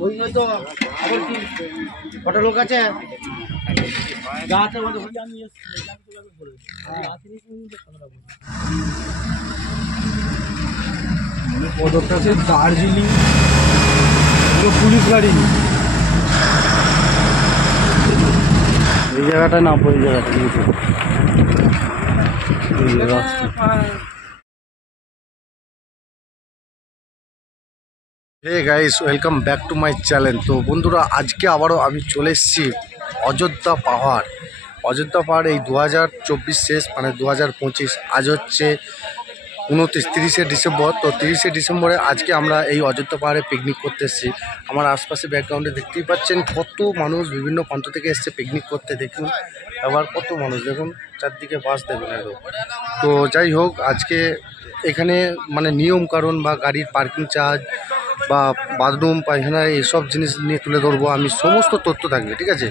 ওই তো আবার কি কত লোক আছে পদকটা আছে দার্জিলিং পুলিশ গাড়ি। এই জায়গাটা না ওই জায়গাটা hey guys, welcome back to my channel. তো বন্ধুরা, আজকে আবারও আমি চলে এসেছি অযোধ্যা পাহাড়। অযোধ্যা পাহাড় এই 2024 শেষ, মানে 2025। আজ হচ্ছে 30শে ডিসেম্বর। তো 30শে ডিসেম্বরে আজকে আমরা এই অযোধ্যা পাহাড়ে পিকনিক করতে এসেছি। আমার আশপাশে ব্যাকগ্রাউন্ডে দেখতেই পাচ্ছেন কত মানুষ বিভিন্ন প্রান্ত থেকে এসছে পিকনিক করতে। দেখুন আবার কত মানুষ, দেখুন চারদিকে বাস দেখুন একদম। তো যাই হোক, আজকে এখানে মানে নিয়ম কারণ বা গাড়ির পার্কিং চার্জ বা বাথরুম পায়খানা এইসব জিনিস নিয়ে তুলে ধরবো আমি, সমস্ত তথ্য থাকবে, ঠিক আছে।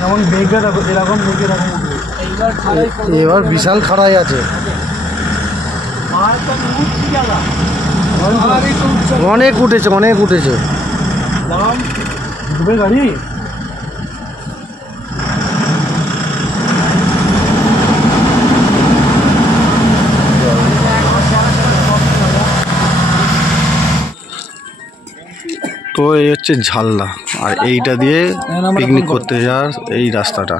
যেমন বেগে এরকম এবার বিশাল খাড়াই আছে, অনেক উঠেছে গাড়ি। তো এই হচ্ছে ঝালদা, আর এইটা দিয়ে পিকনিক করতে যাওয়ার এই রাস্তাটা।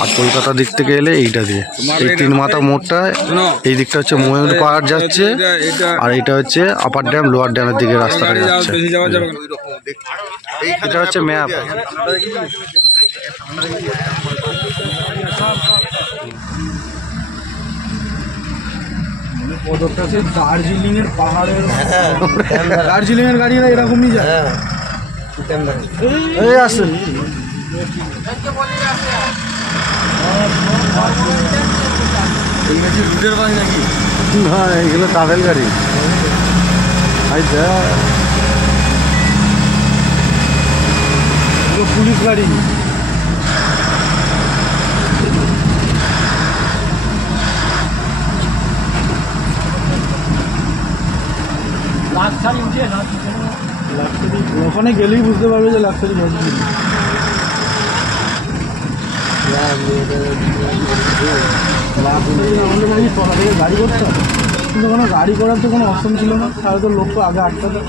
আর কলকাতার দিক থেকে এলে এইটা দিয়ে, এই তিন মাথা মোড়টা, এই দিকটা হচ্ছে ময়ূর পাহাড় যাচ্ছে, আর এইটা হচ্ছে আপার ড্যাম লোয়ার ড্যামের দিকে রাস্তাটা যাচ্ছে। এটা হচ্ছে ম্যাপ। পদকটা আছে দার্জিলিং এর পাহাড়ের, দার্জিলিং এর গাড়িরা এরকমই যায়। এই আসেন রুটের গাড়ি নাকি? না, এগুলো ট্রাভেল গাড়ি। পুলিশ গাড়ি। ওখানে গেলেই বুঝতে পারবে যে লাক্সারি মসজিদ। আমাদের নাকি তলা থেকে গাড়ি করতাম, কিন্তু কোনো গাড়ি করার তো কোনো অপশন ছিল না, তাহলে তো লোক তো আগে আটকাতে।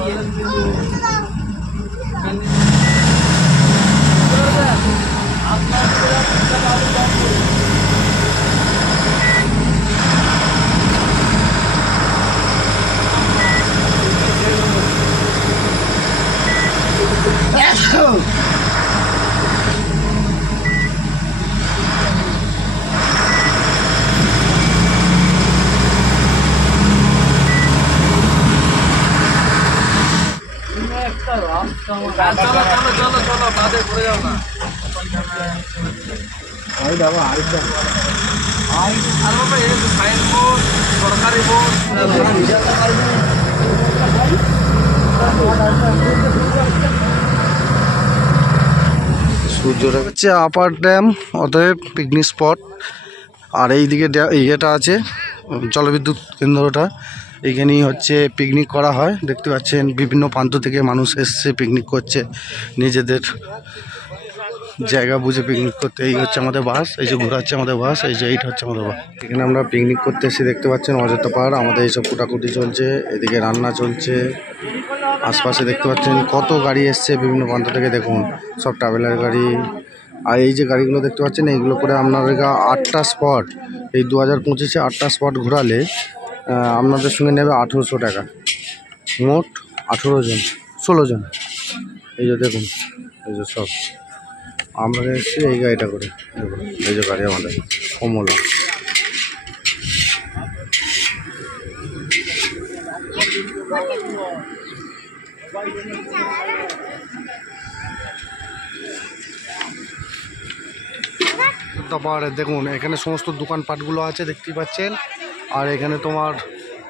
সূর্যটা হচ্ছে আপার ড্যাম, অতএব পিকনিক স্পট। আর এইদিকে ইয়েটা আছে জলবিদ্যুৎ কেন্দ্রটা, এইখানেই হচ্ছে পিকনিক করা হয়। দেখতে পাচ্ছেন বিভিন্ন প্রান্ত থেকে মানুষ এসছে পিকনিক করছে, নিজেদের জায়গা বুঝে পিকনিক করতে। এই হচ্ছে আমাদের বাস, এই যে ঘোরাচ্ছে আমাদের বাস, এই যে এইটা হচ্ছে আমাদের বাস। এখানে আমরা পিকনিক করতে এসে দেখতে পাচ্ছেন অযোধ্যা পাহাড়, আমাদের এইসব কুটাকুটি চলছে, এদিকে রান্না চলছে। আশপাশে দেখতে পাচ্ছেন কত গাড়ি এসছে বিভিন্ন প্রান্ত থেকে, দেখুন সব ট্রাভেলার গাড়ি। আর এই যে গাড়িগুলো দেখতে পাচ্ছেন, এইগুলো করে আপনাদের 8টা স্পট, এই 2025-এ 8টা স্পট ঘোরালে আপনাদের সঙ্গে নেবে 1800 টাকা। মোট 18 জন 16 জন। এই যে দেখুন, এই যে সব আমরা এসেছি এই গাড়িটা করে। দেখুন এই যে গাড়ি আমাদের কমলা। পাহাড়ে দেখুন, এখানে সমস্ত দোকানপাটগুলো আছে দেখতেই পাচ্ছেন। আর এখানে তোমার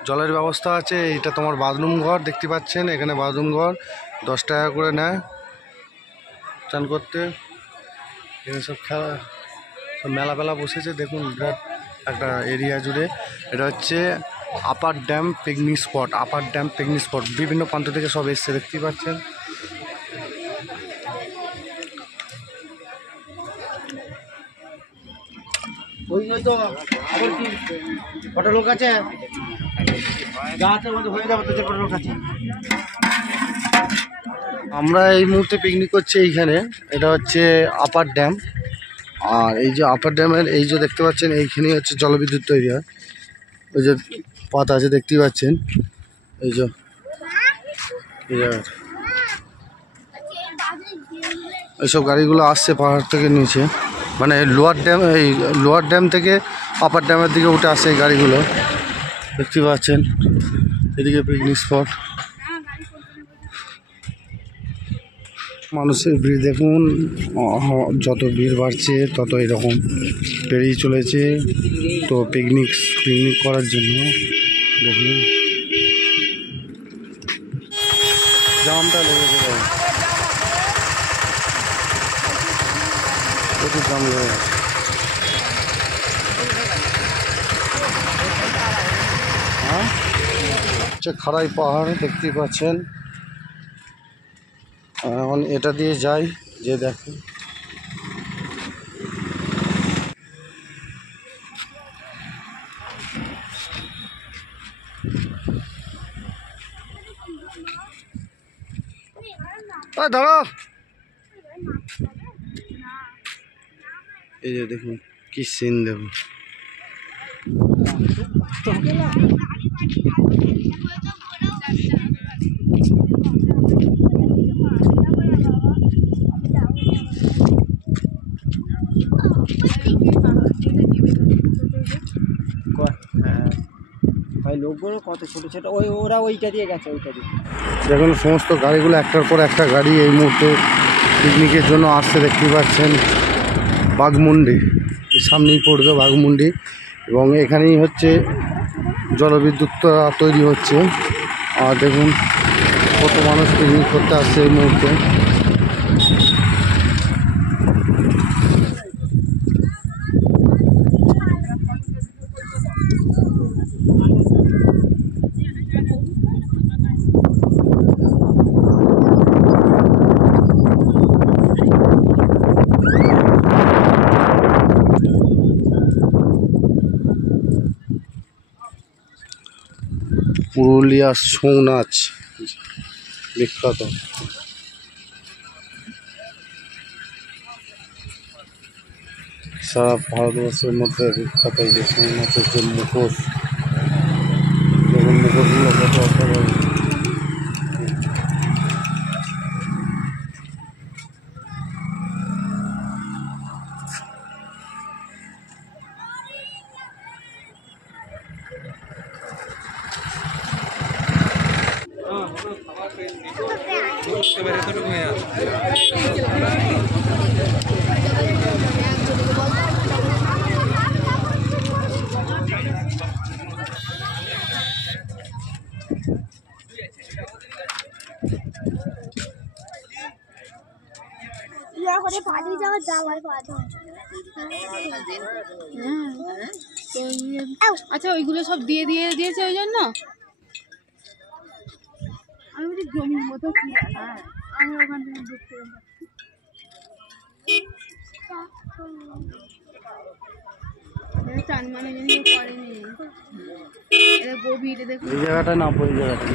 জলের ব্যবস্থা আছে। এটা তোমার বাথরুম ঘর দেখতে পাচ্ছেন, এখানে বাথরুম ঘর 10 টাকা করে নেয় চান করতে। এখানে সব খেলা সব মেলা ফেলা বসেছে দেখুন, বিরাট একটা এরিয়া জুড়ে। এটা হচ্ছে upper dam picnic spot. Upper dam picnic spot বিভিন্ন প্রান্ত থেকে সব এসছে দেখতেই পাচ্ছেন। ওই তো আবার কি কটা লোক আছে? গাছের মধ্যে হয়ে যাবে তো, কটা লোক আছে? আমরা এই মুহূর্তে পিকনিক করছি এইখানে। এটা হচ্ছে আপার ড্যাম। আর এই যে আপার ড্যামের এই যে দেখতে পাচ্ছেন, এইখানেই হচ্ছে জলবিদ্যুৎ তৈরি হয়। ওই যে পাতা আছে দেখতেই পাচ্ছেন, এই যে এই জায়গাটা। এইসব গাড়িগুলো আসছে পাহাড় থেকে নিচে, মানে লোয়ার ড্যাম, এই লোয়ার ড্যাম থেকে আপার ড্যামের দিকে উঠে আসছে এই গাড়িগুলো দেখতে পাচ্ছেন। এদিকে পিকনিক স্পট, মানুষের ভিড় দেখুন। যত ভিড় বাড়ছে তত এরকম পেরিয়ে চলেছে তো পিকনিক করার জন্য। দেখুন জামটা লেগেছে, প্রচুর জাম লেগে গেছে। হ্যাঁ, হচ্ছে খাড়াই পাহাড় দেখতেই পাচ্ছেন। এখন এটা দিয়ে যাই, যে দেখুন দাঁড়া। এই যে দেখুন কি সিন দেখুন। ভাই লোকগুলো কত ছোট ছোট, ওরা ওইটা দিয়ে গেছে, ওইটা দিয়ে। দেখুন সমস্ত গাড়িগুলো একটার পর একটা গাড়ি এই মুহূর্তে পিকনিকের জন্য আসছে দেখতেই পাচ্ছেন। বাঘমুন্ডি সামনেই পড়বে বাঘমুন্ডি, এবং এখানেই হচ্ছে জলবিদ্যুৎ তৈরি হচ্ছে। আর দেখুন কত মানুষ পিকনিক করতে আসছে এই মুহূর্তে। পুরুলিয়ার ছৌ নাচ বিখ্যাত। সারা ভারতবর্ষের মধ্যে বিখ্যাত এই যে ছৌ নাচের যে মুখোশ, দেখুন মুখোশগুলো কত অসাধারণ। আচ্ছা ওইগুলো সব দিয়ে দিয়েছে ওই জন্য আমি বলি জমির মতো কি। হ্যাঁ আমি ওখান থেকে দেখতে চান মানে জিনিস করেনি এটা গভীর দেখুন। এই জায়গাটা না, ওই জায়গাটা